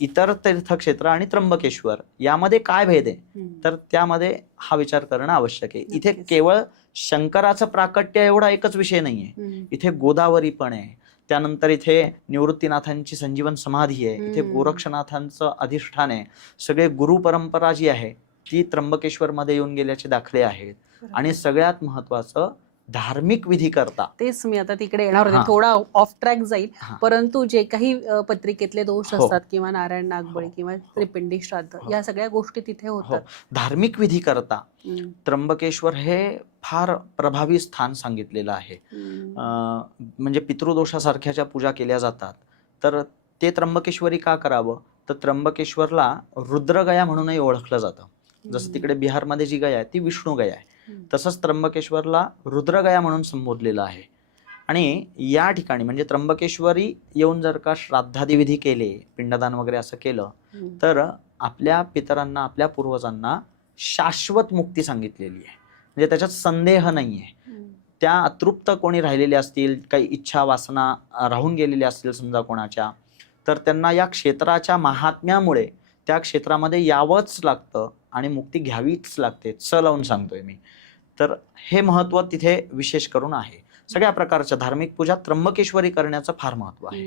इतर तीर्थक्षेत्र आणि त्र्यंबकेश्वर यामध्ये काय भेद आहे, तर त्यामध्ये हा विचार करणं आवश्यक आहे. इथे केवळ शंकराचं प्राकट्य एवढा एकच विषय नाहीये, इथे गोदावरी पण आहे, त्यानंतर इथे निवृत्तीनाथांची संजीवन समाधी आहे, इथे गोरक्षनाथांचं अधिष्ठान आहे, सगळे गुरु परंपरा जी आहे ती त्र्यंबकेश्वर मध्ये येऊन गेल्याचे दाखले आहेत. आणि सगळ्यात महत्वाचं धार्मिक विधी करता, तेच मी आता तिकडे येणार होते, थोडा ऑफ ट्रॅक जाईल, परंतु जे काही पत्रिकेतले दोष असतात किंवा नारायण नागबळी किंवा त्रिपिंडी श्राद्ध या सगळ्या गोष्टी तिथे होतात. धार्मिक विधी करता त्र्यंबकेश्वर हे फार प्रभावी स्थान सांगितलेलं आहे. म्हणजे पितृदोषासारख्याच्या पूजा केल्या जातात, तर ते त्र्यंबकेश्वरी का करावं, तर त्र्यंबकेश्वरला रुद्रगया म्हणूनही ओळखलं जातं. जसं तिकडे बिहारमध्ये जी गया आहे ती विष्णू गया आहे, तसंच त्र्यंबकेश्वरला रुद्रगया म्हणून संबोधलेलं आहे. आणि या ठिकाणी म्हणजे त्र्यंबकेश्वरी येऊन जर का श्राद्धादी विधी केले, पिंडदान वगैरे असं केलं, तर आपल्या पितरांना, आपल्या पूर्वजांना शाश्वत मुक्ती सांगितलेली आहे. म्हणजे त्याच्यात संदेह नाहीये. त्या अतृप्त कोणी राहिलेले असतील, काही इच्छा वासना राहून गेलेल्या असतील समजा कोणाच्या, तर त्यांना या क्षेत्राच्या महात्म्यामुळे त्या क्षेत्रामध्ये यावंच लागतं आणि मुक्ती घ्यावीच लागते. लावून सांगतोय मी. तर हे महत्व तिथे विशेष करून आहे. सगळ्या प्रकारच्या धार्मिक पूजा त्र्यंबकेश्वरी करण्याचं फार महत्व आहे.